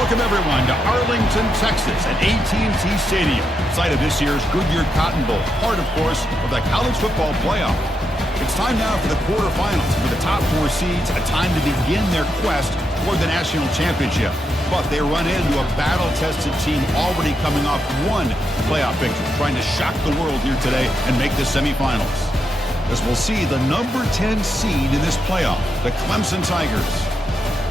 Welcome, everyone, to Arlington, Texas at AT&T Stadium, site of this year's Goodyear Cotton Bowl, part, of course, of the college football playoff. It's time now for the quarterfinals, for the top four seeds, a time to begin their quest toward the national championship. But they run into a battle-tested team already coming off one playoff victory, trying to shock the world here today and make the semifinals. As we'll see the number 10 seed in this playoff, the Clemson Tigers,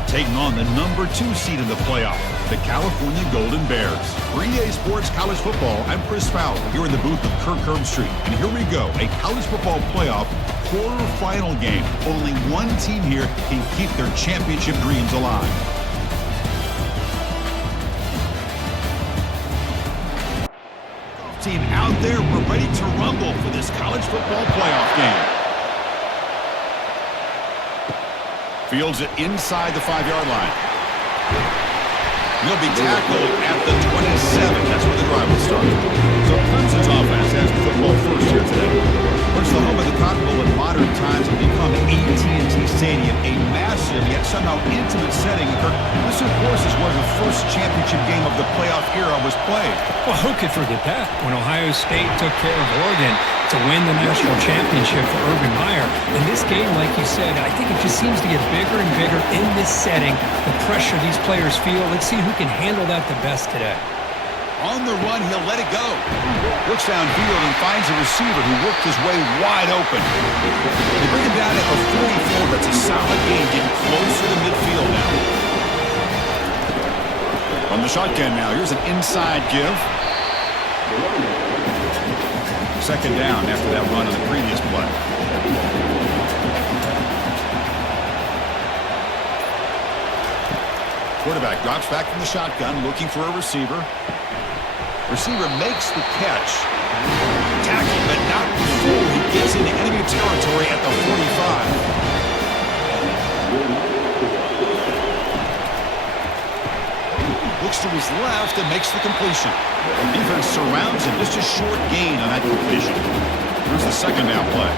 taking on the number 2 seed in the playoff, the California Golden Bears. For EA Sports College Football, I'm Chris Fowler, here in the booth of Kirk Herbstreit. And here we go, a college football playoff quarterfinal game. Only one team here can keep their championship dreams alive. Team out there, we're ready to rumble for this college football playoff game. Fields it inside the 5-yard line. He'll be tackled at the 27. That's where the drive will start. So Clemson's offense has the football first here today. Of course, the home of the Cotton Bowl in modern times has become AT&T Stadium, a massive yet somehow intimate setting. This, of course, is where the first championship game of the playoff era was played. Well, who could forget that? When Ohio State took care of Oregon to win the national championship for Urban Meyer. And this game, like you said, I think it just seems to get bigger and bigger in this setting. The pressure these players feel. Let's see who can handle that the best today. On the run, he'll let it go. Looks downfield and finds a receiver who worked his way wide open. They bring him down at the 44. That's a solid gain, getting closer to midfield now. From the shotgun now, here's an inside give. Second down after that run on the previous play. Quarterback drops back from the shotgun, looking for a receiver. Receiver makes the catch. Tackled, but not before he gets into enemy territory at the 45. Looks to his left and makes the completion. Defense surrounds him. Just a short gain on that completion. Here's the second down play.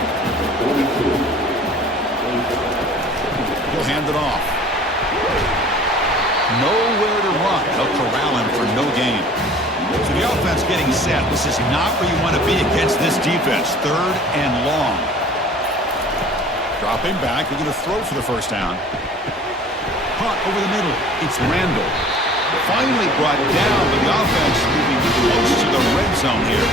He'll hand it off. Nowhere to run. They'll corral him for no gain. So the offense getting set. This is not where you want to be against this defense. Third and long. Dropping back. They're going to throw for the first down. Punt over the middle. It's Randall. Finally brought down, but the offense moving close to the red zone here.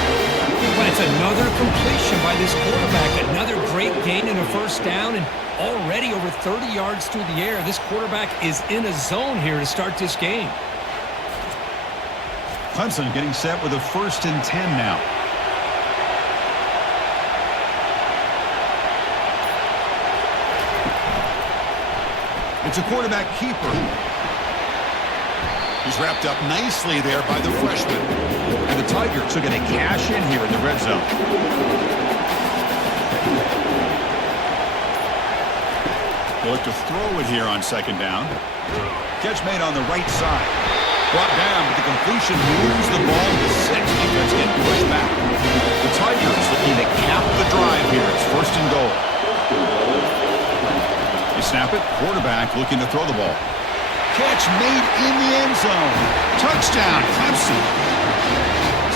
Well, it's another completion by this quarterback. Another great gain in a first down, and already over 30 yards through the air. This quarterback is in a zone here to start this game. Clemson getting set with a 1st and 10 now. It's a quarterback keeper. He's wrapped up nicely there by the freshman. And the Tigers are going to cash in here in the red zone. They'll look to throw it here on second down. Catch made on the right side. Brought down, but the completion moves the ball to 6. Defense getting pushed back. The Tigers looking to cap the drive here. It's 1st and goal. They snap it. Quarterback looking to throw the ball. Catch made in the end zone. Touchdown, Clemson.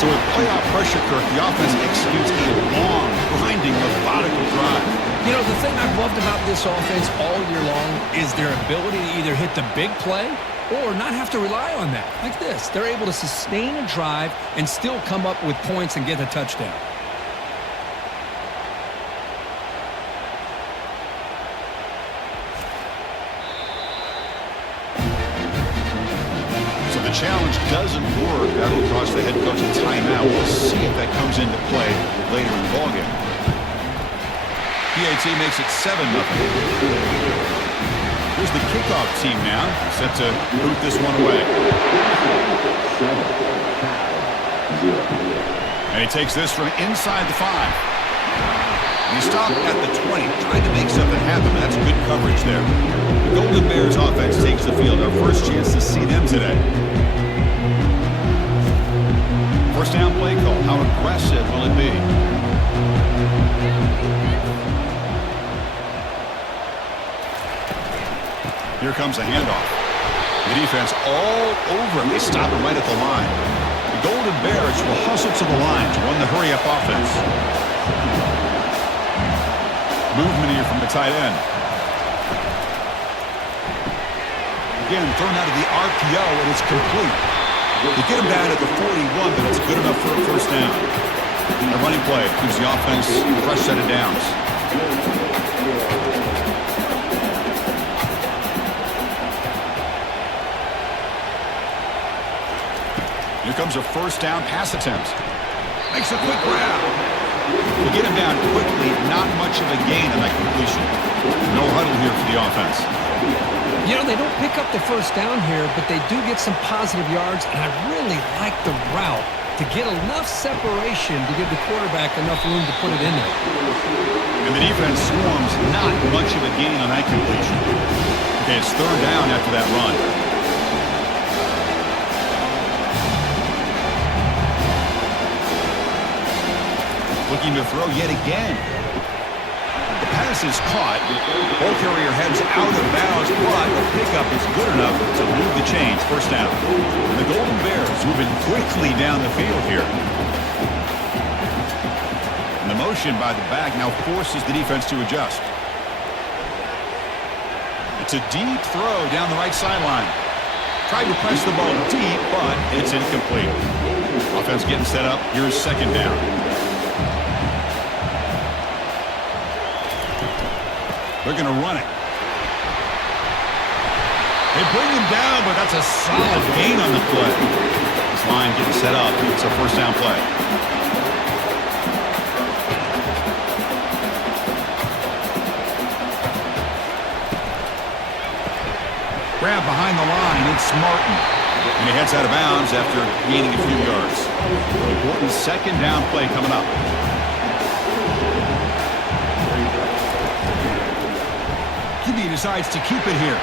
So with playoff pressure, Kirk, the offense executes a long, grinding, methodical drive. You know, the thing I've loved about this offense all year long is their ability to either hit the big play or not have to rely on that. Like this. They're able to sustain a drive and still come up with points and get a touchdown. The challenge doesn't work. That'll cost the head coach a timeout. We'll see if that comes into play later in the ballgame. PAT makes it 7-0. Here's the kickoff team now, set to boot this one away. And he takes this from inside the 5. And he stopped at the 20, trying to make something happen, but that's good coverage there. The Golden Bears offense takes the field. Our first chance to see them today. First down play call. How aggressive will it be? Here comes a handoff. The defense all over him. They stop him right at the line. The Golden Bears will hustle to the line to run the hurry-up offense. Movement here from the tight end. Again, thrown out of the RPO, and it's complete. They get him down at the 41, but it's good enough for a first down. The running play gives the offense a fresh set of downs. Here comes a first down pass attempt. Makes a quick grab. They get him down quickly, not much of a gain on that completion. No huddle here for the offense. You know, they don't pick up the first down here, but they do get some positive yards, and I really like the route to get enough separation to give the quarterback enough room to put it in there. And the defense swarms, not much of a gain on that completion. Okay, it's third down after that run. Looking to throw yet again. The pass is caught. Ball carrier heads out of bounds, but the pickup is good enough to move the chains. First down. And the Golden Bears moving quickly down the field here. And the motion by the back now forces the defense to adjust. It's a deep throw down the right sideline. Tried to press the ball deep, but it's incomplete. Offense getting set up. Here's second down. They're going to run it. They bring him down, but that's a solid gain on the play. This line getting set up. It's a first down play. Grab behind the line. It's Martin. And he heads out of bounds after gaining a few yards. Important second down play coming up. He decides to keep it here.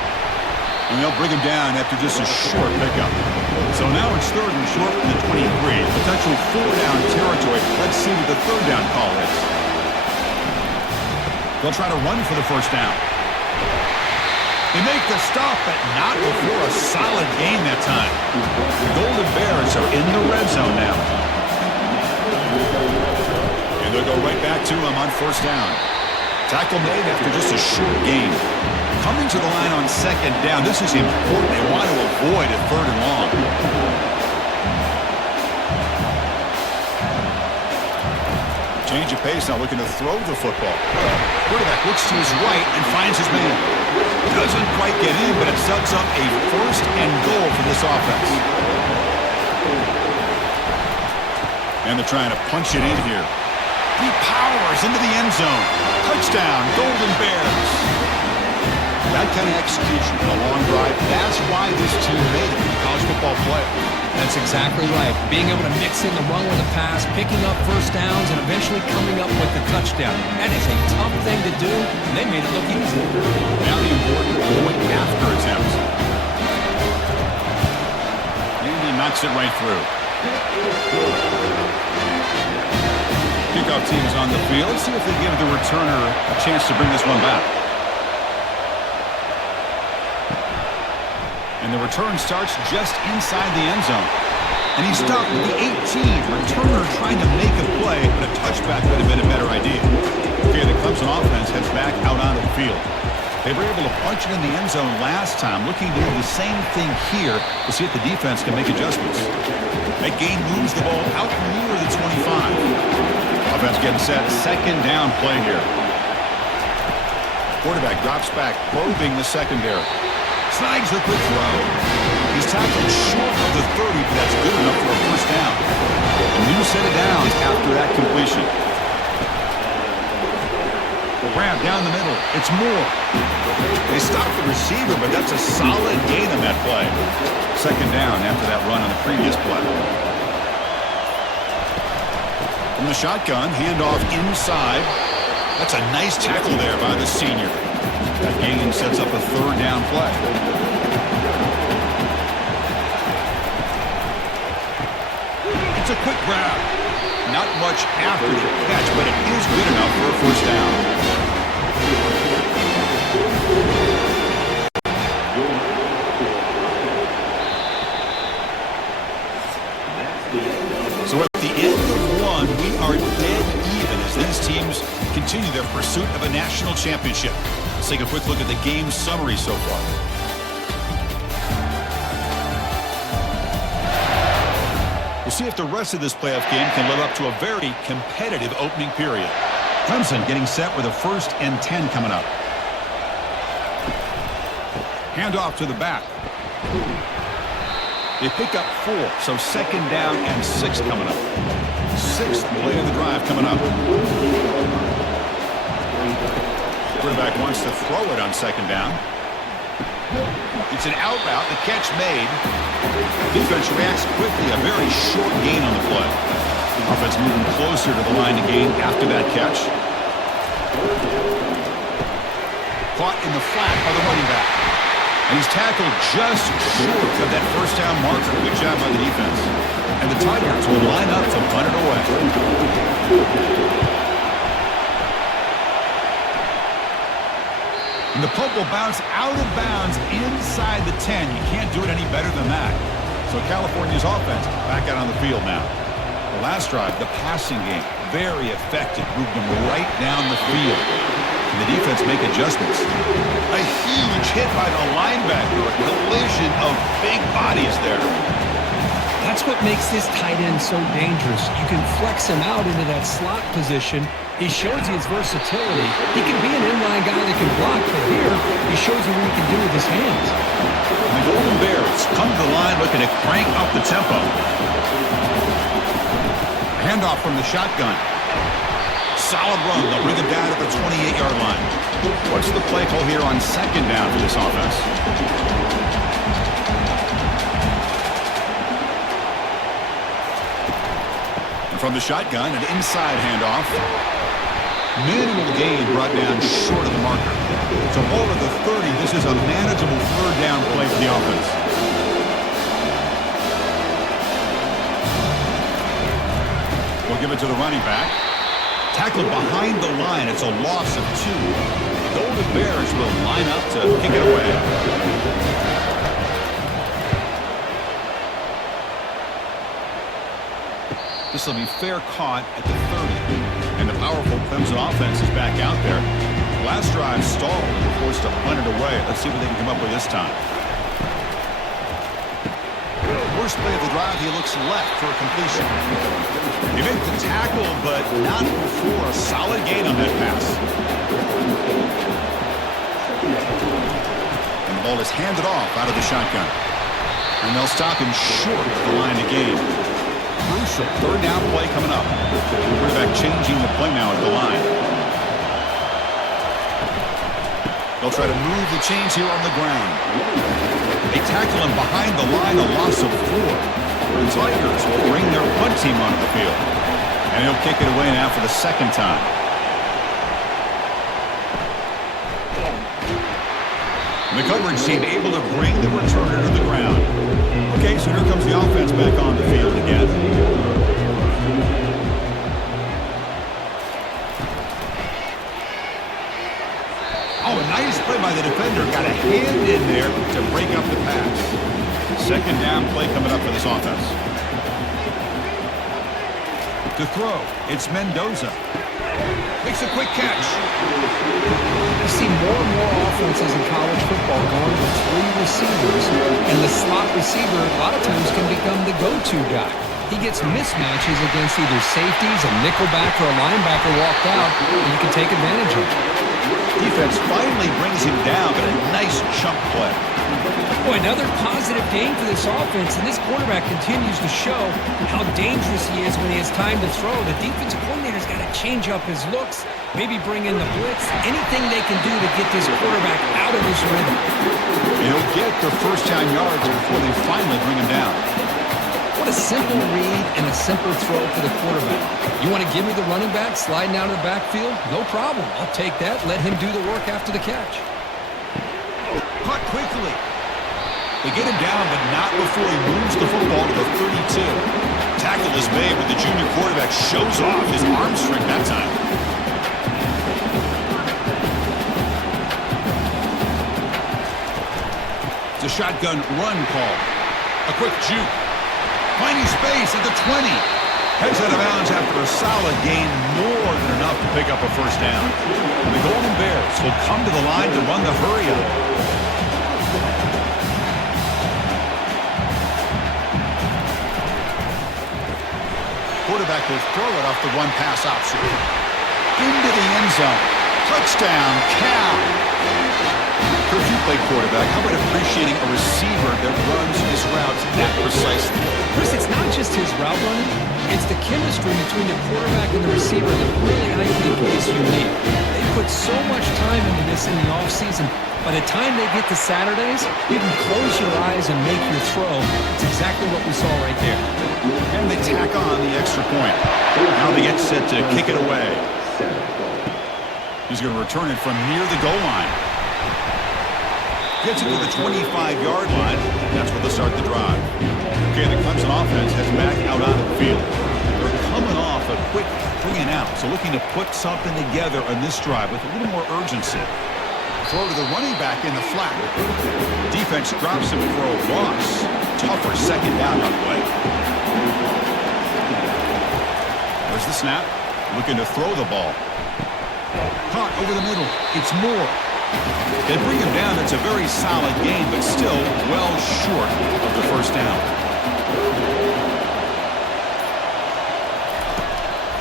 And they'll bring him down after just a short pickup. So now it's third and short from the 23. Potential four-down territory. Let's see what the third down call is. They'll try to run for the first down. They make the stop, but not before a solid gain that time. The Golden Bears are in the red zone now. And they'll go right back to him on first down. Tackle made after just a short gain. Coming to the line on second down. This is important. They want to avoid a third and long. Change of pace now, looking to throw the football. Quarterback looks to his right and finds his man. Doesn't quite get in, but it sets up a first and goal for this offense. And they're trying to punch it in here. He powers into the end zone. Touchdown, Golden Bears. That kind of execution in a long drive, that's why this team made it in college football play. That's exactly right. Being able to mix in the run with the pass, picking up first downs, and eventually coming up with the touchdown. That is a tough thing to do, and they made it look easy. Now the important going after attempts. And he knocks it right through. Kickoff team is on the field. Let's see if they give the returner a chance to bring this one back. And the return starts just inside the end zone. And he's stopped with the 18. Returner trying to make a play, but a touchback would have been a better idea. Okay, the Clemson offense heads back out onto the field. They were able to punch it in the end zone last time, looking to do the same thing here to see if the defense can make adjustments. That gain moves the ball out near the 25. Offense getting set. Second down play here. Quarterback drops back, probing the secondary. Snags the quick throw. He's tackled short of the 30, but that's good enough for a first down. A new set of downs after that completion. Grab down the middle. It's Moore. They stop the receiver, but that's a solid gain on that play. Second down after that run on the previous play. From the shotgun, handoff inside. That's a nice tackle there by the senior. That gain sets up a third down play. It's a quick grab. Not much after the catch, but it is good enough for a first down. So at the end of one, we are dead even as these teams continue their pursuit of a national championship. Let's take a quick look at the game summary so far. We'll see if the rest of this playoff game can live up to a very competitive opening period. Clemson getting set with a 1st and 10 coming up. Handoff to the back. They pick up 4, so 2nd down and 6 coming up. 6th play of the drive coming up. Quarterback wants to throw it on 2nd down. It's an out route, the catch made. Defense reacts quickly, a very short gain on the play. Offense moving closer to the line to gain after that catch. Caught in the flat by the running back. And he's tackled just short of that 1st down marker. Good job by the defense. And the Tigers will line up to punt it away. And the punt will bounce out of bounds inside the 10. You can't do it any better than that. So California's offense back out on the field now. The last drive, the passing game, very effective. Moved them right down the field. And the defense make adjustments. A huge hit by the linebacker. A collision of big bodies there. That's what makes this tight end so dangerous. You can flex him out into that slot position. He shows you his versatility. He can be an inline guy that can block, but here he shows you what he can do with his hands. And the Golden Bears come to the line looking to crank up the tempo. Handoff from the shotgun. Solid run. They'll bring it down to the 28-yard line. What's the play call here on 2nd down for this offense? From the shotgun, an inside handoff. Minimal gain brought down short of the marker. So ball at the 30, this is a manageable 3rd down play for the offense. We'll give it to the running back. Tackled behind the line, it's a loss of 2. The Golden Bears will line up to kick it away. This will be fair caught at the 30. And the powerful Clemson offense is back out there. Last drive stalled and were forced to punt it away. Let's see what they can come up with this time. First play of the drive, he looks left for a completion. He made the tackle, but not before a solid gain on that pass. And the ball is handed off out of the shotgun. And they'll stop him short of the line to gain. Crucial 3rd down play coming up. Quarterback changing the play now at the line. They'll try to move the chains here on the ground. They tackle him behind the line, a loss of 4. The Tigers will bring their punt team onto the field. And he'll kick it away now for the 2nd time. The coverage team able to bring the returner to the ground. Okay, so here comes the offense back on the field again. Oh, a nice play by the defender. Got a hand in there to break up the pass. 2nd down play coming up for this offense. To throw, it's Mendoza. Makes a quick catch. You see more and more offenses in college football going with 3 receivers, and the slot receiver a lot of times can become the go-to guy. He gets mismatches against either safeties, a nickelback, or a linebacker walked out, and you can take advantage of it. Defense finally brings him down, but a nice chunk play. Boy, another positive game for this offense, and this quarterback continues to show how dangerous he is when he has time to throw. The defensive coordinator's got to change up his looks, maybe bring in the blitz, anything they can do to get this quarterback out of his rhythm. He'll get the 1st down yards before they finally bring him down. What a simple read and a simple throw for the quarterback. You want to give me the running back sliding out of the backfield? No problem. I'll take that. Let him do the work after the catch. Caught quickly. They get him down, but not before he moves the football to the 32. Tackle is made, but the junior quarterback shows off his arm strength that time. It's a shotgun run call. A quick juke. Finding space at the 20. Heads out of bounds after a solid gain, more than enough to pick up a first down. And the Golden Bears will come to the line to run the hurry-up. Quarterback will throw it off the one-pass option. Into the end zone. Touchdown, Cal. Coach, you played quarterback. How about appreciating a receiver that runs his routes that precisely? Chris, it's not just his route running. It's the chemistry between the quarterback and the receiver that really, I think, is unique. They put so much time into this in the offseason. By the time they get to Saturdays, you can close your eyes and make your throw. It's exactly what we saw right there. And they tack on the extra point. Now they get set to kick it away. He's going to return it from near the goal line. Gets it to the 25-yard line. That's where they'll start the drive. Okay, the Clemson offense heads back out onto the field. They're coming off a quick 3-and-out, so looking to put something together on this drive with a little more urgency. Throw to the running back in the flat. Defense drops him for a loss. Tougher second down on the way. There's the snap. Looking to throw the ball. Caught over the middle. It's Moore. They bring him down. It's a very solid game, but still well short of the first down.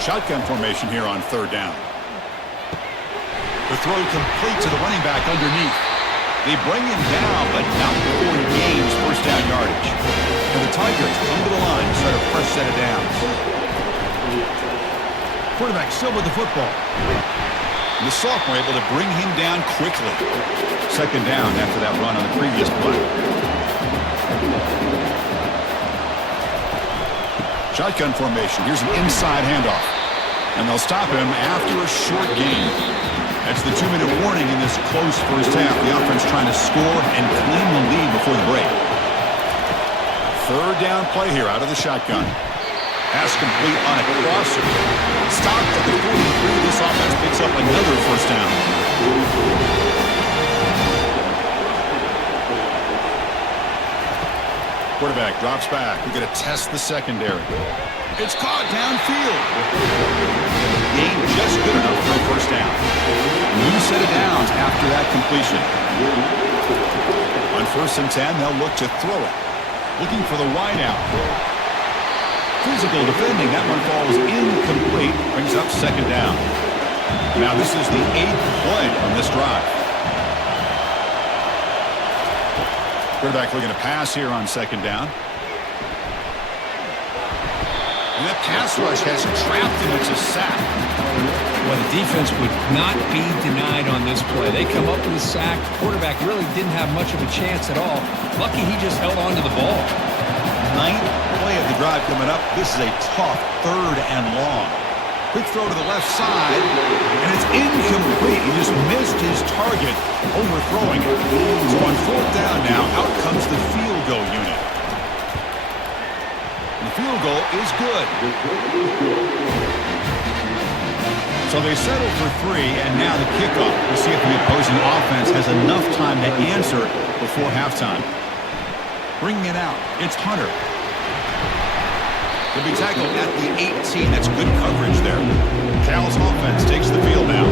Shotgun formation here on third down. The throw complete to the running back underneath. They bring him down, but not before he gains first down yardage. And the Tigers come to the line to start a fresh set of downs. Quarterback still with the football. And the sophomore able to bring him down quickly. Second down after that run on the previous play. Shotgun formation. Here's an inside handoff. And they'll stop him after a short gain. That's the 2-minute warning in this close first half. The offense trying to score and claim the lead before the break. Third down play here out of the shotgun. Pass complete on a crosser. Stopped at the 43. This offense picks up another first down. Quarterback drops back. We're going to test the secondary. It's caught downfield. Gain just good enough for a first down. New set of downs after that completion. On 1st and 10, they'll look to throw it. Looking for the wide out. Physical defending. That one falls incomplete. Brings up second down. Now this is the 8th play on this drive. Quarterback looking to pass here on second down. And that pass rush has trapped him. It's a sack. Well, the defense would not be denied on this play. They come up with a sack. The quarterback really didn't have much of a chance at all. Lucky he just held on to the ball. 9th play of the drive coming up. This is a tough 3rd and long. Quick throw to the left side, and it's incomplete. He just missed his target, overthrowing it. So on 4th down now, out comes the field goal unit. And the field goal is good. So they settle for 3, and now the kickoff. We'll see if the opposing offense has enough time to answer before halftime. Bringing it out, it's Hunter. He'll be tackled at the 18. That's good coverage there. Cal's offense takes the field now.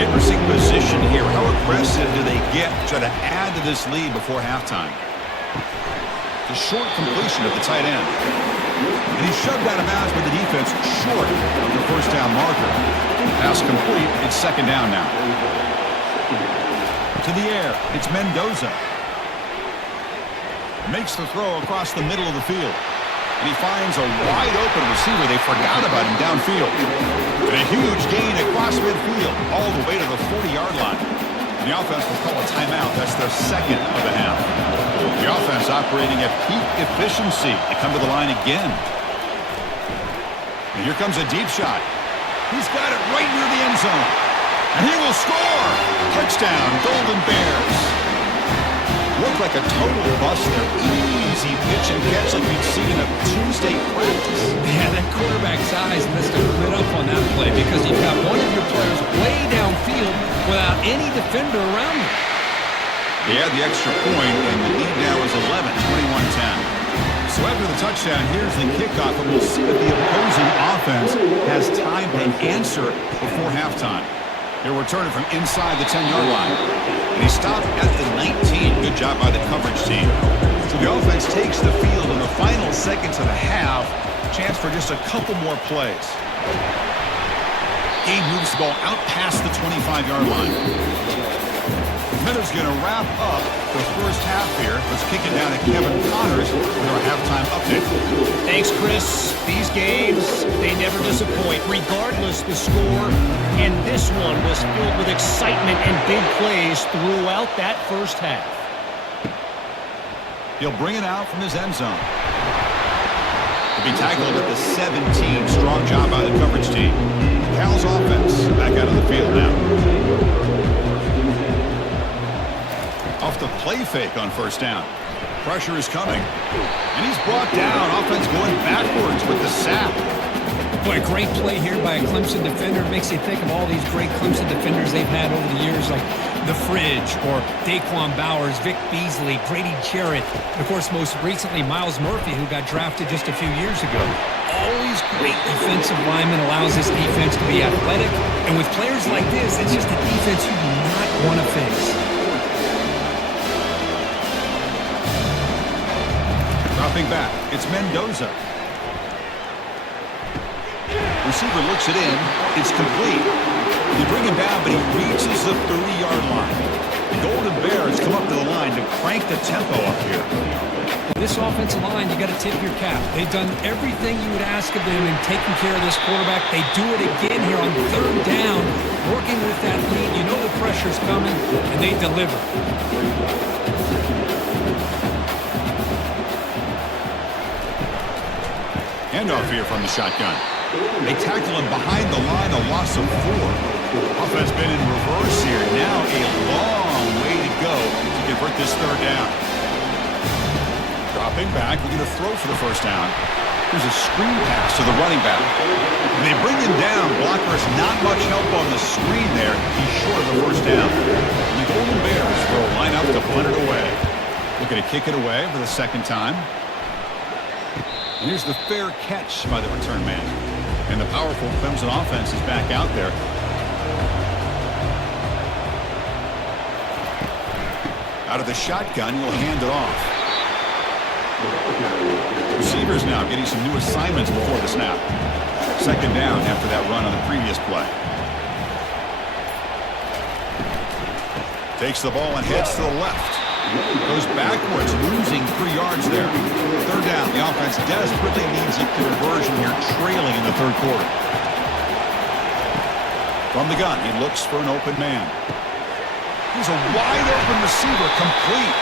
Interesting position here. How aggressive do they get to try to add to this lead before halftime? The short completion of the tight end. And he's shoved out of bounds by the defense short of the first down marker. Pass complete. It's second down now. To the air. It's Mendoza. Makes the throw across the middle of the field. And he finds a wide-open receiver. They forgot about him downfield. And a huge gain across midfield all the way to the 40-yard line. And the offense will call a timeout. That's their second of the half. The offense operating at peak efficiency. They come to the line again. And here comes a deep shot. He's got it right near the end zone. And he will score. Touchdown, Golden Bears. Looked like a total bust there. Easy pitch and catch like you'd see in a Tuesday practice. Yeah, that quarterback's eyes must have lit up on that play because you've got one of your players way downfield without any defender around him. They had the extra point, and the lead now is 11, 21-10. So after the touchdown. Here's the kickoff, and we'll see if the opposing offense has time to answer before halftime. He'll return it from inside the 10-yard line. And he stopped at the 19. Good job by the coverage team. So the offense takes the field in the final seconds of the half. Chance for just a couple more plays. Gabe moves the ball out past the 25-yard line. Miller's going to wrap up the first half here. Let's kick it down to Kevin Connors with our halftime update. Thanks, Chris. These games, they never disappoint, regardless the score. And this one was filled with excitement and big plays throughout that first half. He'll bring it out from his end zone. To be tackled at the 17. Strong job by the coverage team. Cal's offense back out of the field now. Off the play fake on first down. Pressure is coming. And he's brought down. Offense going backwards with the sack. Boy, a great play here by a Clemson defender. Makes you think of all these great Clemson defenders they've had over the years, like The Fridge or Daquan Bowers, Vic Beasley, Grady Jarrett, and of course most recently Miles Murphy, who got drafted just a few years ago. Always great defensive lineman, allows this defense to be athletic, and with players like this, it's just a defense you do not want to face. Dropping back, it's Mendoza. Receiver looks it in. It's complete. They bring him down, but he reaches the 30-yard line. The Golden Bears come up to the line to crank the tempo up here. This offensive line, you got to tip your cap. They've done everything you would ask of them in taking care of this quarterback. They do it again here on third down, working with that lead. You know the pressure's coming, and they deliver. Handoff here from the shotgun. They tackle him behind the line, a loss of 4. Offense been in reverse here. Now a long way to go to convert this third down. Dropping back, we're going to throw for the first down. Here's a screen pass to the running back. And they bring him down. Blocker's not much help on the screen there. He's short of the first down. And the Golden Bears will line up to punt it away. Looking to kick it away for the second time. And here's the fair catch by the return man. And the powerful Clemson offense is back out there. Out of the shotgun, he'll hand it off. Receivers now getting some new assignments before the snap. Second down after that run on the previous play. Takes the ball and heads to the left. Goes backwards, losing 3 yards there. Third down. The offense desperately needs a conversion here, trailing in the third quarter. From the gun, he looks for an open man. He's a wide-open receiver, complete.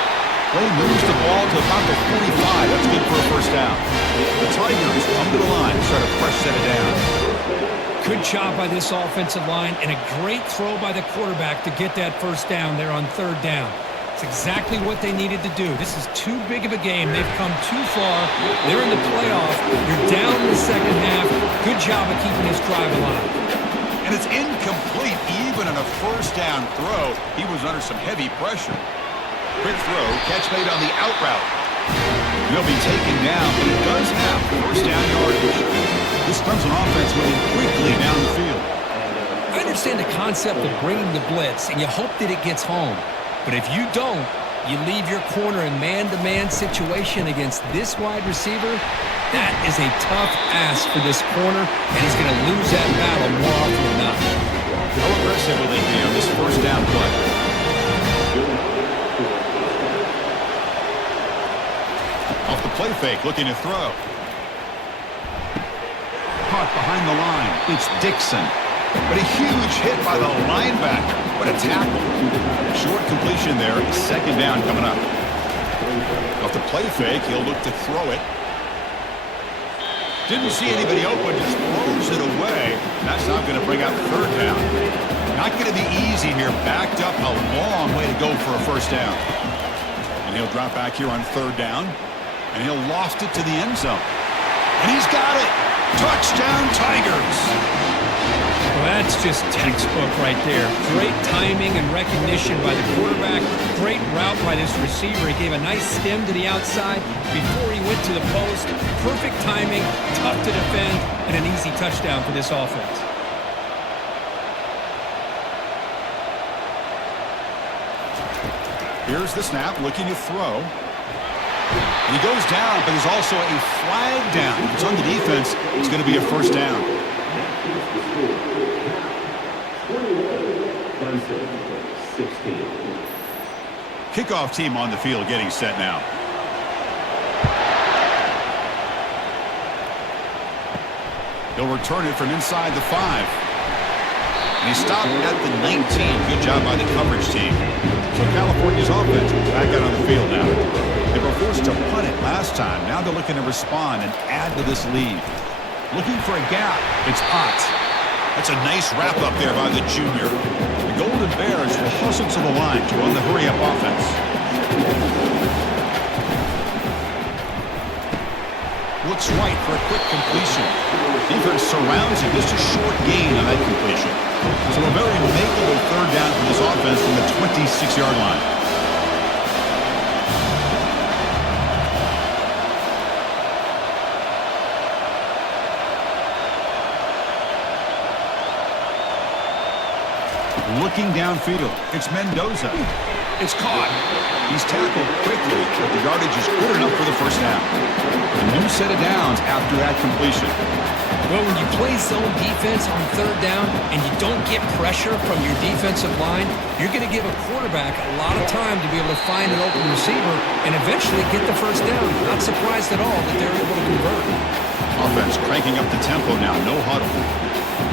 Play moves the ball to about the 45. That's good for a first down. The Tigers come to the line, try to press set it down. Good job by this offensive line, and a great throw by the quarterback to get that first down there on third down. It's exactly what they needed to do. This is too big of a game. They've come too far. They're in the playoff. You're down in the second half. Good job of keeping this drive alive. And it's incomplete, even on a first down throw. He was under some heavy pressure. Quick throw, catch made on the out route. He'll be taken down, but it does have first down yardage. This Clemson offense moving quickly down the field. I understand the concept of bringing the blitz, and you hope that it gets home. But if you don't, you leave your corner in man-to-man situation against this wide receiver. That is a tough ask for this corner, and he's going to lose that battle more often than not. How aggressive will they be on this first down play? Off the play fake, looking to throw. Caught behind the line. It's Dixon. But a huge hit by the linebacker. What a tackle. Short completion there. Second down coming up. Off the play fake, he'll look to throw it. Didn't see anybody open, just throws it away. That's not going to bring out third down. Not going to be easy here. Backed up a long way to go for a first down. And he'll drop back here on third down. And he'll loft it to the end zone. And he's got it. Touchdown, Tigers. Well, that's just textbook right there. Great timing and recognition by the quarterback. Great route by this receiver. He gave a nice stem to the outside before he went to to the post. Perfect timing, tough to defend, and an easy touchdown for this offense. Here's the snap, looking to throw. And he goes down, but there's also a flag down. If it's on the defense, it's going to be a first down. Kickoff team on the field getting set now. He'll return it from inside the 5. And he stopped at the 19. Good job by the coverage team. So California's offense back out on the field now. They were forced to punt it last time. Now they're looking to respond and add to this lead. Looking for a gap. It's Potts. That's a nice wrap up there by the junior. The Golden Bears will hustle to the line to run the hurry-up offense. Looks right for a quick completion. Defense surrounds him. Just a short gain on that completion. So a very makeable third down for this offense from the 26-yard line. Looking downfield, it's Mendoza. It's caught. He's tackled quickly, but the yardage is good enough for the first down. A new set of downs after that completion. Well, when you play zone defense on third down and you don't get pressure from your defensive line, you're going to give a quarterback a lot of time to be able to find an open receiver and eventually get the first down. Not surprised at all that they're able to convert. Offense cranking up the tempo now, no huddle.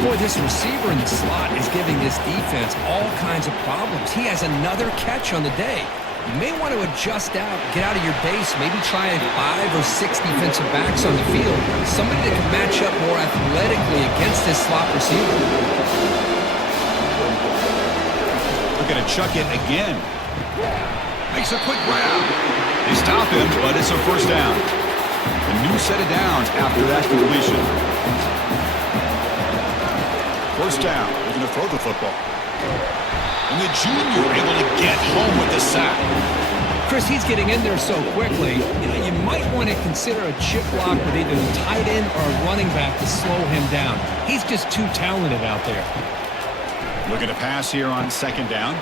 Boy, this receiver in the slot is giving this defense all kinds of problems. He has another catch on the day. You may want to adjust out, get out of your base, maybe try 5 or 6 defensive backs on the field. Somebody that can match up more athletically against this slot receiver. Looking to chuck it again. Makes a quick grab. They stop him, but it's a first down. A new set of downs after that completion. First down, looking to throw the football. And the junior able to get home with the sack. Chris, he's getting in there so quickly. You might want to consider a chip block with either the tight end or a running back to slow him down. He's just too talented out there. Looking to pass here on second down.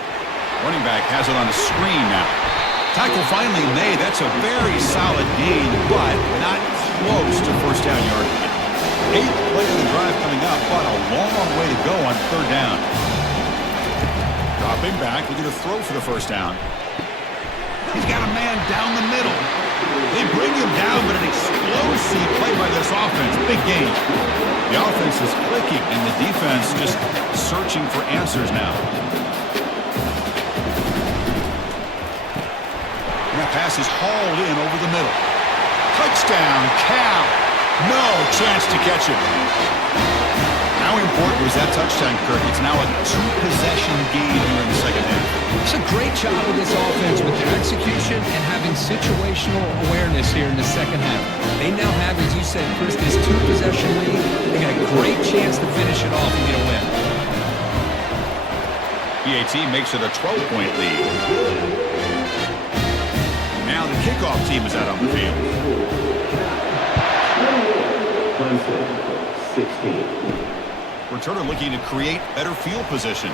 Running back has it on the screen now. Tackle finally made. That's a very solid gain, but not close to first down yardage. 8th play of the drive coming up, but a long way to go on third down. Dropping back, looking to throw for the first down. He's got a man down the middle. They bring him down, but an explosive play by this offense. Big gain. The offense is clicking, and the defense just searching for answers now. And that pass is hauled in over the middle. Touchdown, Cal. No chance to catch him. How important was that touchdown, Kirk? It's now a 2-possession game here in the second half. It's a great job with this offense with their execution and having situational awareness here in the second half. They now have, as you said, Chris, this 2-possession lead. They got a great chance to finish it off and get a win. PAT makes it a 12-point lead. Now the kickoff team is out on the field. Clemson, 16. Returner looking to create better field position.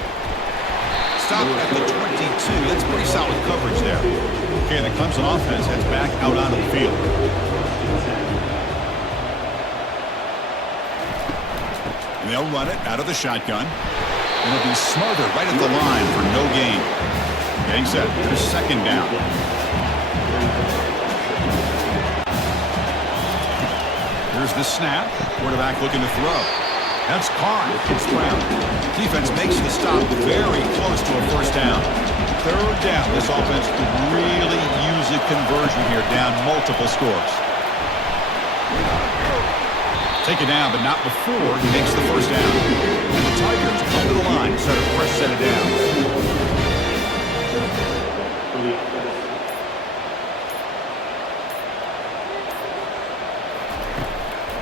Stop at the 22. That's pretty solid coverage there. Okay, the Clemson offense heads back out onto the field. And they'll run it out of the shotgun. And it'll be smothered right at the line for no gain. Getting set for the second down. Here's the snap. Quarterback looking to throw. That's caught. It's Brown. Defense makes the stop very close to a first down. Third down. This offense could really use a conversion here, down multiple scores. Take it down, but not before he makes the first down. And the Tigers come to the line, set a fresh set of downs.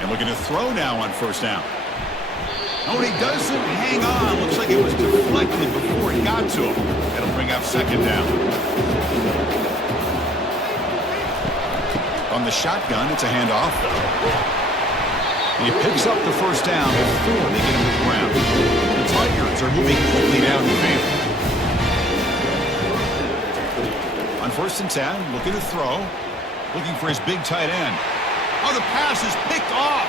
And looking to throw now on first down. Oh, and he doesn't hang on. Looks like it was deflected before it got to him. It'll bring up second down. On From the shotgun, it's a handoff. He picks up the first down before they get him to the ground. The Tigers are moving quickly down the field. On 1st and 10, looking to throw. Looking for his big tight end. Oh, the pass is picked off.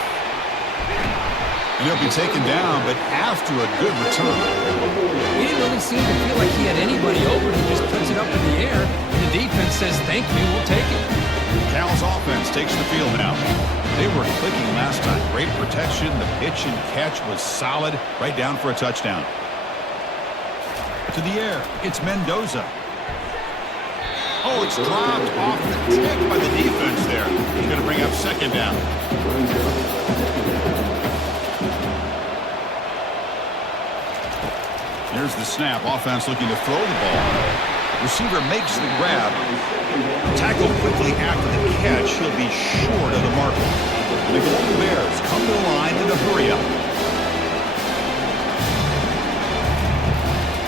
And he'll be taken down, but after a good return. He didn't really seem to feel like he had anybody open. He just puts it up in the air, and the defense says, thank you, we'll take it. Cal's offense takes the field now. They were clicking last time. Great protection. The pitch and catch was solid. Right down for a touchdown. To the air. It's Mendoza. Oh, it's dropped off the tick by the defense there. He's going to bring up 2nd down. Here's the snap. Offense looking to throw the ball. Receiver makes the grab. Tackle quickly after the catch. He'll be short of the marker. And the Golden Bears come to the line in a hurry up.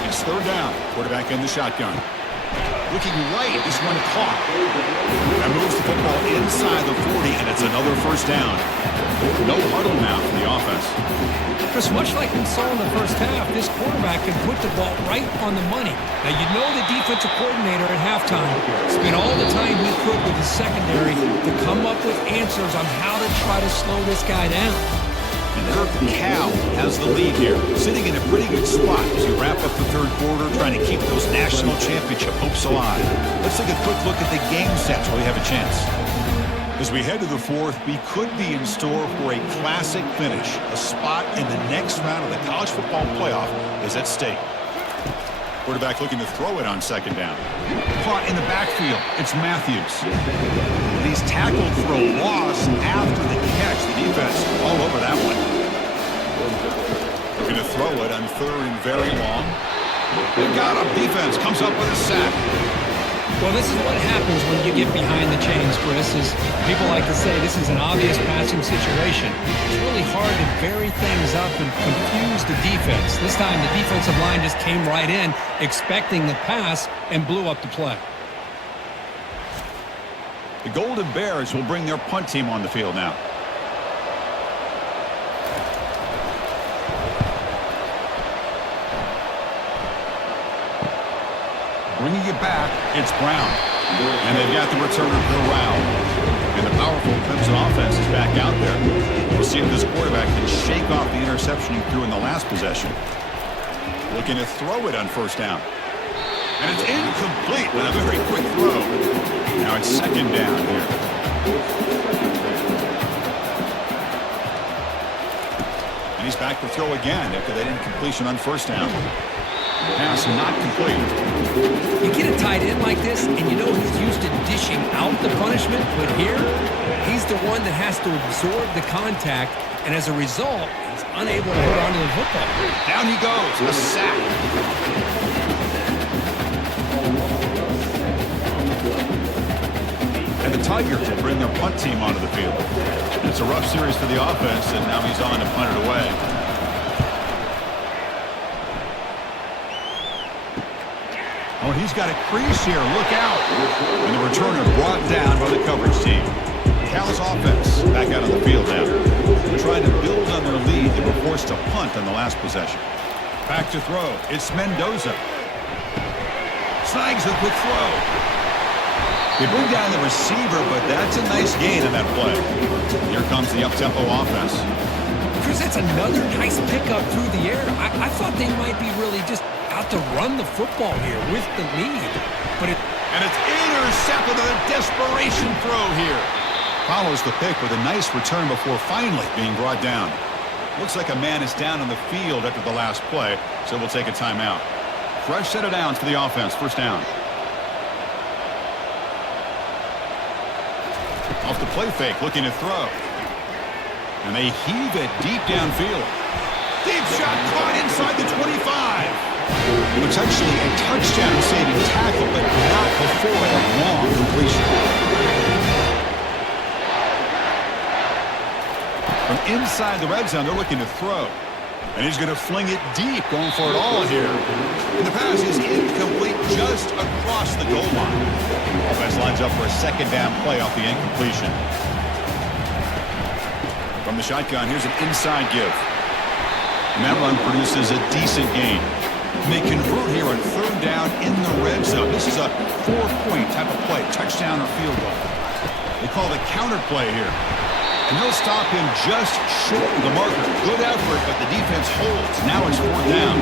It's 3rd down. Quarterback in the shotgun. Looking right. This one caught. That moves the football inside the 40, and it's another 1st down. No huddle now for the offense. Chris, much like we saw in the first half, this quarterback can put the ball right on the money. Now, you know the defensive coordinator at halftime spent all the time he could with the secondary to come up with answers on how to try to slow this guy down. And Cal has the lead here, sitting in a pretty good spot as we wrap up the 3rd quarter, trying to keep those national championship hopes alive. Let's take a quick look at the game sets while we have a chance. As we head to the 4th, we could be in store for a classic finish. A spot in the next round of the college football playoff is at stake. Quarterback looking to throw it on 2nd down. Caught in the backfield. It's Matthews. And he's tackled for a loss after the catch. The defense all over that one. Looking to throw it on 3rd and very long. They got him. Defense comes up with a sack. Well, this is what happens when you get behind the chains, Chris, is people like to say this is an obvious passing situation. It's really hard to vary things up and confuse the defense. This time the defensive line just came right in, expecting the pass, and blew up the play. The Golden Bears will bring their punt team on the field now. Bringing it back, it's Brown. And they've got the returner Corral. And the powerful Clemson offense is back out there. We'll see if this quarterback can shake off the interception he threw in the last possession. Looking to throw it on 1st down. And it's incomplete with a very quick throw. Now it's 2nd down here. And he's back to throw again after that incompletion on 1st down. Pass not complete. You get a tight end like this, and you know he's used to dishing out the punishment, but here, he's the one that has to absorb the contact, and as a result, he's unable to hold on to the football. Down he goes, a sack. And the Tigers will bring their punt team onto the field. It's a rough series for the offense, and now he's on to punt it away. Oh, and he's got a crease here. Look out. And the returner brought down by the coverage team. Cal's offense back out on the field now. They're trying to build on their lead. They were forced to punt on the last possession. Back to throw. It's Mendoza. Snags a quick throw. They bring down the receiver, but that's a nice gain on that play. Here comes the up-tempo offense. Chris, that's another nice pickup through the air. I thought they might be really just out to run the football here with the lead. And it's intercepted on a desperation throw here. Follows the pick with a nice return before finally being brought down. Looks like a man is down on the field after the last play, so we'll take a timeout. Fresh set of downs for the offense. 1st down. Off the play fake, looking to throw. And they heave it deep downfield. Deep shot caught inside the 25. Potentially a touchdown-saving tackle, but not before a long completion. From inside the red zone, they're looking to throw. And he's going to fling it deep, going for it all here. And the pass is incomplete just across the goal line. Offense lines up for a second down play off the incompletion. From the shotgun, here's an inside give. And that run produces a decent gain. And they convert here on third down in the red zone. This is a 4-point type of play, touchdown or field goal. They call the counter play here. And they'll stop him just short of the marker. Good effort, but the defense holds. Now it's fourth down.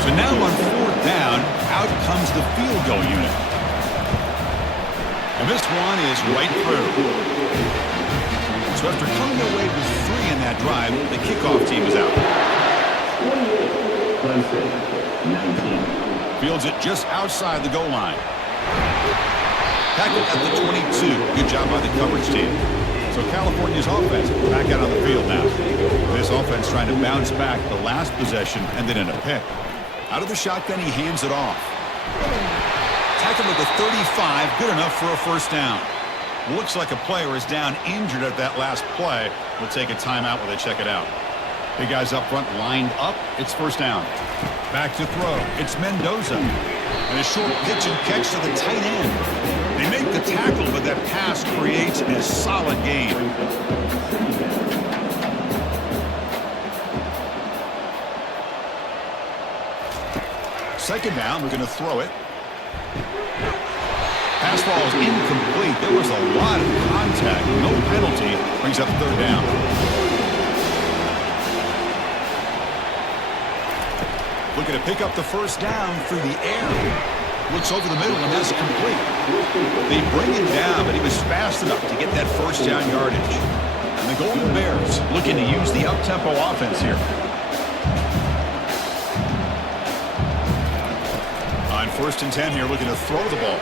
So now on fourth down, out comes the field goal unit. And this one is right through. So after coming away with 3 in that drive, the kickoff team is out. Clemson, 19. Fields it just outside the goal line. Tackled at the 22. Good job by the coverage team. So California's offense back out on the field now. This offense trying to bounce back the last possession and then in a pick. Out of the shotgun, he hands it off. Tackled at the 35. Good enough for a first down. Looks like a player is down injured at that last play. We'll take a timeout while they check it out. Big guys up front lined up. It's first down. Back to throw. It's Mendoza. And a short pitch and catch to the tight end. They make the tackle, but that pass creates a solid gain. Second down, we're going to throw it. Pass ball is incomplete. There was a lot of contact. No penalty. Brings up third down. Looking to pick up the first down through the air. Looks over the middle, and that's complete. They bring him down, but he was fast enough to get that first down yardage. And the Golden Bears looking to use the up-tempo offense here. On 1st and 10 here, looking to throw the ball.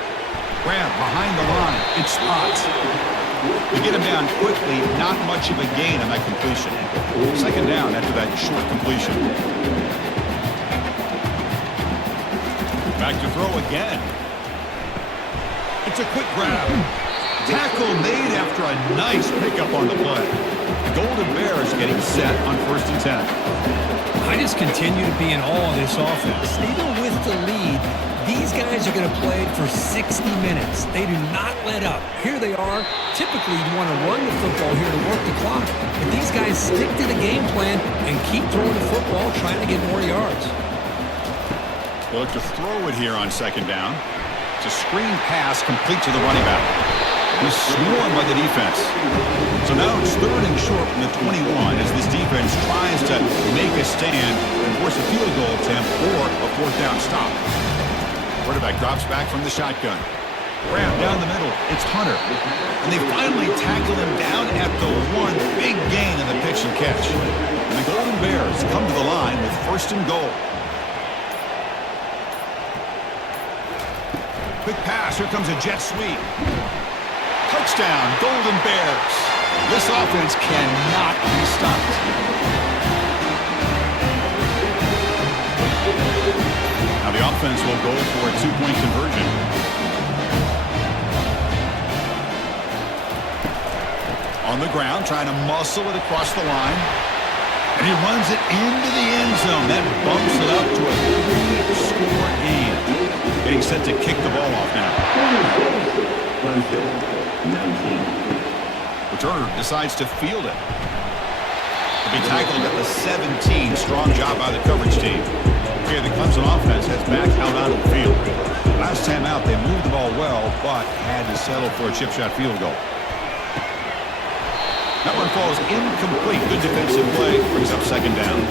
Grab behind the line. It's spots. They get him down quickly. Not much of a gain on that completion. Second down after that short completion. Back to throw again. It's a quick grab. Tackle made after a nice pickup on the play. The Golden Bears getting set on 1st and 10. I just continue to be in awe of this offense. Even with the lead, these guys are going to play for 60 minutes. They do not let up. Here they are. Typically, you want to run the football here to work the clock. But these guys stick to the game plan and keep throwing the football, trying to get more yards. They'll look to throw it here on second down. It's a screen pass complete to the running back. He's swarmed by the defense. So now it's third and short from the 21 as this defense tries to make a stand and force a field goal attempt or a fourth down stop. Quarterback drops back from the shotgun. Grab down the middle. It's Hunter. And they finally tackle him down at the 1. Big gain in the pitch and catch. And the Golden Bears come to the line with 1st and goal. Quick pass. Here comes a jet sweep. Touchdown, Golden Bears. This offense cannot be stopped. Now the offense will go for a 2-point conversion. On the ground, trying to muscle it across the line. And he runs it into the end zone. That bumps it up to a 3-score game. Getting set to kick the ball off now. Returner decides to field it. To be tackled at the 17. Strong job by the coverage team. Okay, the Clemson offense has back out onto the field. Last time out, they moved the ball well, but had to settle for a chip shot field goal. That one falls incomplete. Good defensive play. Brings up second down.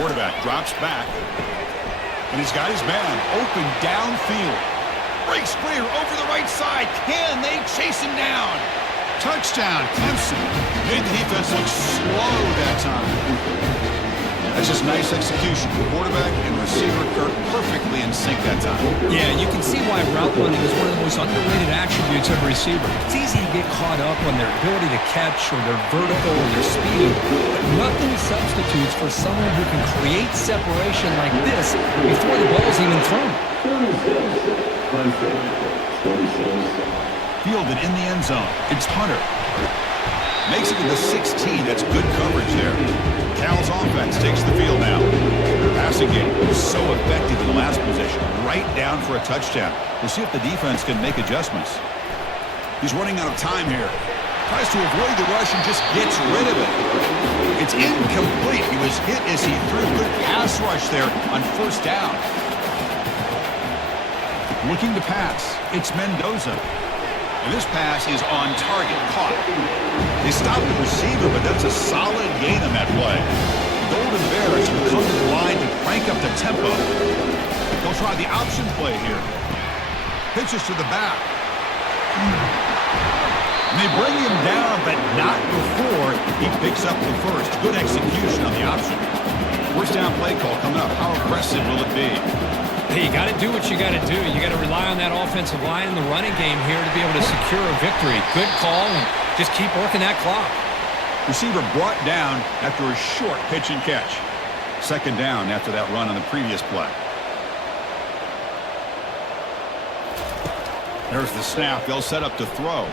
Quarterback drops back. And he's got his man open downfield. Breaks clear over the right side. Can they chase him down? Touchdown, Clemson. Made the defense look slow that time. That's just nice execution. Quarterback and receiver perfectly in sync that time. Yeah, you can see why route running is one of the most underrated attributes of a receiver. It's easy to get caught up on their ability to catch or their vertical or their speed, but nothing substitutes for someone who can create separation like this before the ball's even thrown. fielded in the end zone. It's Hunter. Makes it to the 16. That's good coverage there. Cal's offense takes the field now. Passing game was so effective in the last possession. Right down for a touchdown. We'll see if the defense can make adjustments. He's running out of time here. Tries to avoid the rush and just gets rid of it. It's incomplete. He was hit as he threw. Good pass rush there on first down. Looking to pass. It's Mendoza. And this pass is on target. Caught. They stopped the receiver, but that's a solid gain on that play. The Golden Bears will come to the line to crank up the tempo. They'll try the option play here. Pitches to the back. And they bring him down, but not before he picks up the first. Good execution on the option. First down play call coming up. How aggressive will it be? Hey, you got to do what you got to do. You got to rely on that offensive line in the running game here to be able to secure a victory. Good call, and just keep working that clock. Receiver brought down after a short pitch and catch. Second down after that run on the previous play. There's the snap. They'll set up to throw.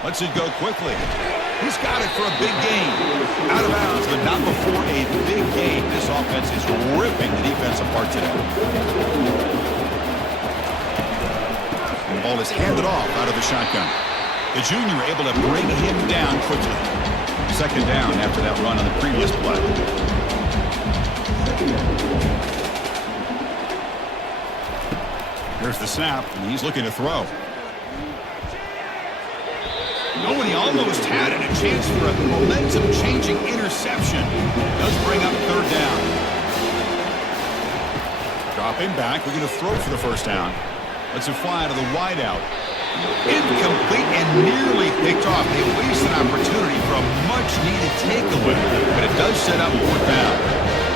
Lets it go quickly. He's got it for a big gain. Out of bounds, but not before a big gain. This offense is ripping the defense apart today. The ball is handed off out of the shotgun. The junior able to bring him down quickly. Second down after that run on the previous play. Here's the snap, and he's looking to throw. Nobody almost had it. A chance for a momentum-changing interception. Does bring up third down. Dropping back. We're going to throw for the first down. Lets it fly to the wideout. Incomplete and nearly picked off. They waste an opportunity for a much-needed takeaway, but it does set up fourth down.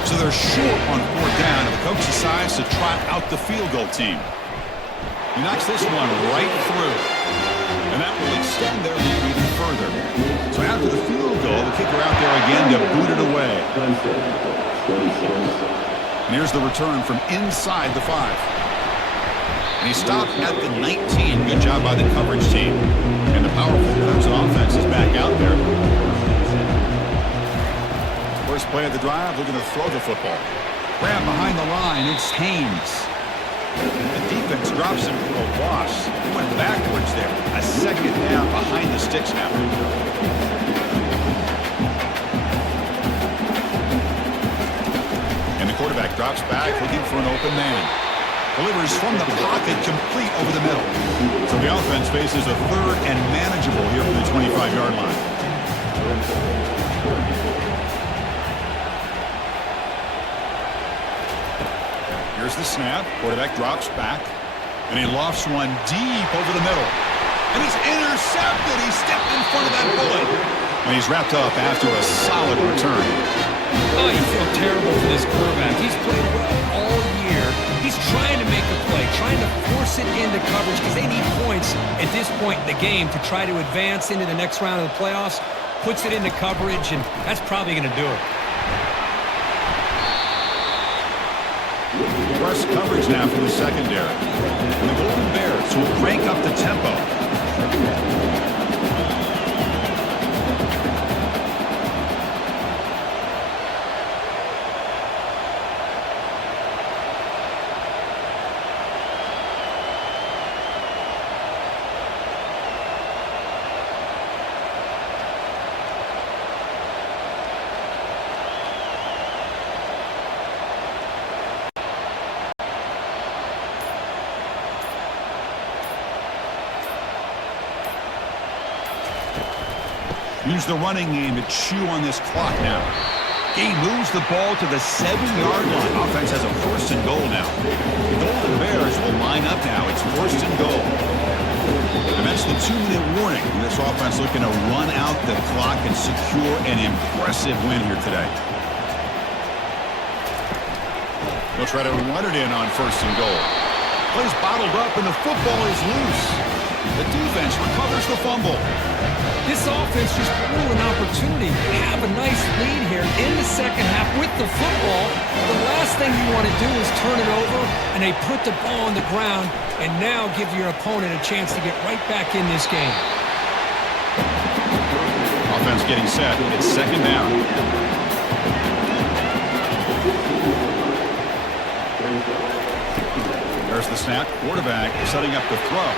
So they're short on fourth down, and the coach decides to trot out the field goal team. He knocks this one right through. And that will extend their lead even further. So after the field goal, the kicker out there again to boot it away. And here's the return from inside the 5. And he stopped at the 19. Good job by the coverage team. And the powerful Clemson offense is back out there. First play of the drive, looking to throw the football. Grab behind the line, it's Haynes. The defense drops him for a loss. He went backwards there. A second down behind the sticks now. And the quarterback drops back, looking for an open man. Delivers from the pocket, complete over the middle. So the offense faces a third and manageable here from the 25-yard line. Here's the snap. Quarterback drops back. And he lofts one deep over the middle. And he's intercepted. He stepped in front of that bullet. And he's wrapped up after a solid return. Oh, you feel terrible for this quarterback. He's played well all year. He's trying to make a play, trying to force it into coverage because they need points at this point in the game to try to advance into the next round of the playoffs. Puts it into coverage, and that's probably going to do it. Press coverage now from the secondary. And the Golden Bears will crank up the tempo. Use the running game to chew on this clock now. He moves the ball to the 7-yard line. Offense has a first and goal now. The Golden Bears will line up now. It's first and goal. And that's the 2-minute warning. This offense looking to run out the clock and secure an impressive win here today. They'll try to run it in on first and goal. Plays bottled up and the football is loose. The defense recovers the fumble. This offense just blew an opportunity. They have a nice lead here in the second half with the football. The last thing you want to do is turn it over, and they put the ball on the ground and now give your opponent a chance to get right back in this game. Offense getting set. It's second down. There's the snap. Quarterback setting up the throw.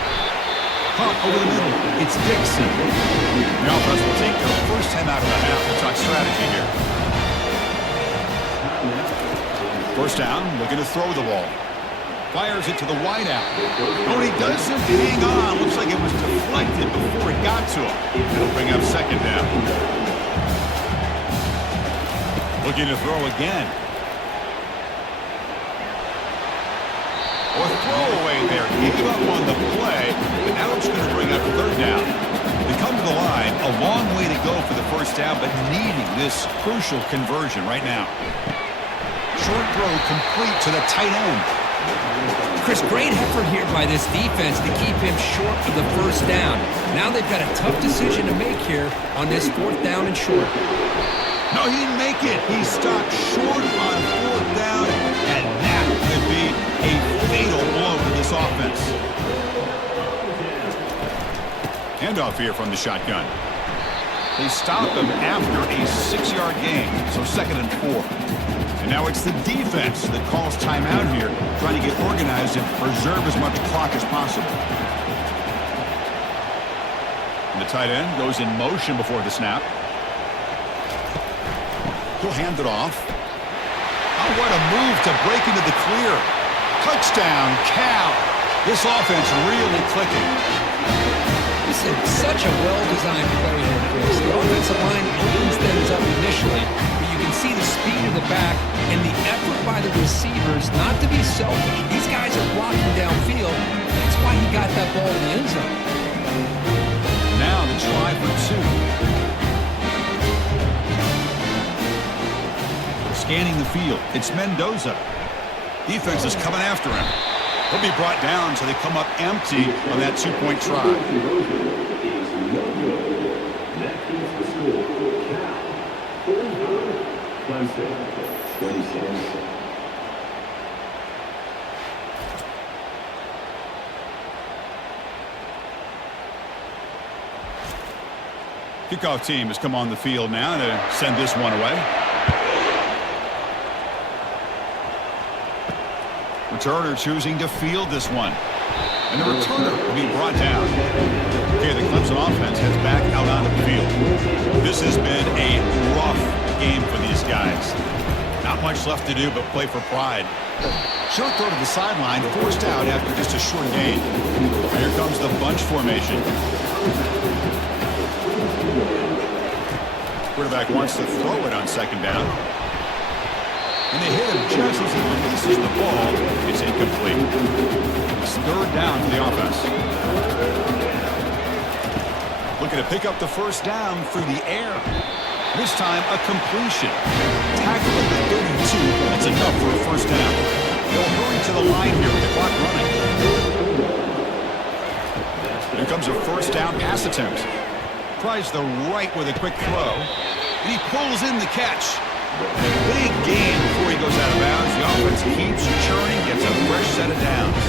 Pump over the middle. It's Dixon. The offense will take their first time out of the half to talk strategy here. First down, looking to throw the ball. Fires it to the wideout. Oh, he does simply hang on. Looks like it was deflected before it got to him. It'll bring up second down. Looking to throw again. Or throwaway there. Gave up on the play, but now it's going to bring up third down. They come to the line, a long way to go for the first down, but needing this crucial conversion right now. Short throw complete to the tight end. Chris, great effort here by this defense to keep him short of the first down. Now they've got a tough decision to make here on this fourth down and short. No, he didn't make it. He stopped short on fourth down, and that could be a fatal blow to this offense. Handoff here from the shotgun. They stopped him after a 6-yard gain, so 2nd and 4. And now it's the defense that calls timeout here, trying to get organized and preserve as much clock as possible. And the tight end goes in motion before the snap. He'll hand it off. Oh, what a move to break into the clear. Touchdown, Cal. This offense really clicking. This is such a well-designed play here, Chris. The offensive line opens things up initially, but you can see the speed of the back and the effort by the receivers not to be selfish. These guys are blocking downfield. That's why he got that ball in the end zone. Now the try for 2. Scanning the field. It's Mendoza. Defense is coming after him. He'll be brought down so they come up empty on that 2-point try. Kickoff team has come on the field now to send this one away. Returner choosing to field this one. And the returner will be brought down. Okay, the Clemson offense heads back out onto the field. This has been a rough game for these guys. Not much left to do but play for pride. Short throw to the sideline, forced out after just a short gain. Here comes the bunch formation. Quarterback wants to throw it on 2nd down. And they hit him just as he releases the ball. It's incomplete. It's 3rd down for the offense. Looking to pick up the first down through the air. This time, a completion. Tackle at the 32. That's enough for a first down. They'll hurry to the line here with the clock running. Here comes a first down pass attempt. Tries the right with a quick throw. And he pulls in the catch. Big gain before he goes out of bounds. The offense keeps churning, gets a fresh set of downs.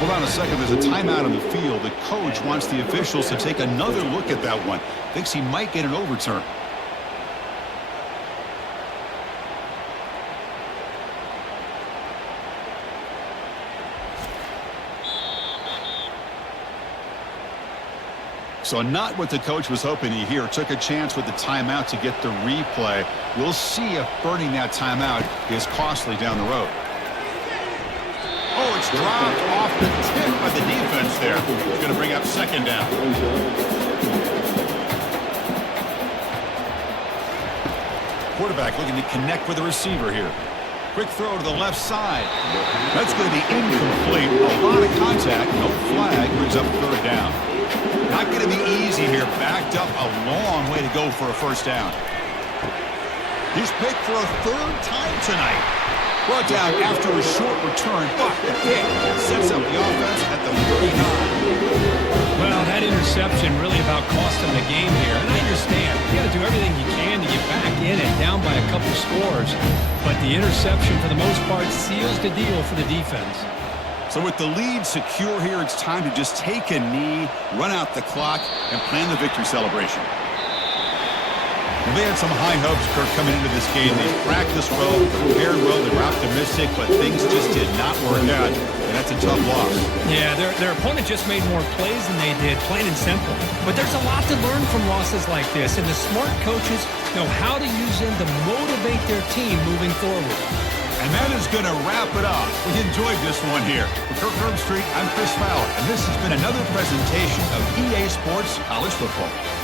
Hold on a second. There's a timeout on the field. The coach wants the officials to take another look at that one. Thinks he might get an overturn. So not what the coach was hoping to hear. Took a chance with the timeout to get the replay. We'll see if burning that timeout is costly down the road. Oh, it's dropped off the tip by the defense there. It's going to bring up 2nd down. Quarterback looking to connect with the receiver here. Quick throw to the left side. That's going to be incomplete. A lot of contact. No flag. Brings up 3rd down. Not going to be easy here. Backed up a long way to go for a first down. He's picked for a 3rd time tonight. Brought down after a short return, but the kick sets up the offense at the 39. Well, that interception really about cost them the game here. And I understand. You got to do everything you can to get back in and down by a couple scores. But the interception, for the most part, seals the deal for the defense. So with the lead secure here, it's time to just take a knee, run out the clock, and plan the victory celebration. Well, they had some high hopes, Kirk, coming into this game. They practiced well, prepared well, they were optimistic, but things just did not work out, and that's a tough loss. Yeah, their opponent just made more plays than they did, plain and simple. But there's a lot to learn from losses like this, and the smart coaches know how to use them to motivate their team moving forward. And that is going to wrap it up. We enjoyed this one here. For Kirk Herbstreit, I'm Chris Fowler, and this has been another presentation of EA Sports College Football.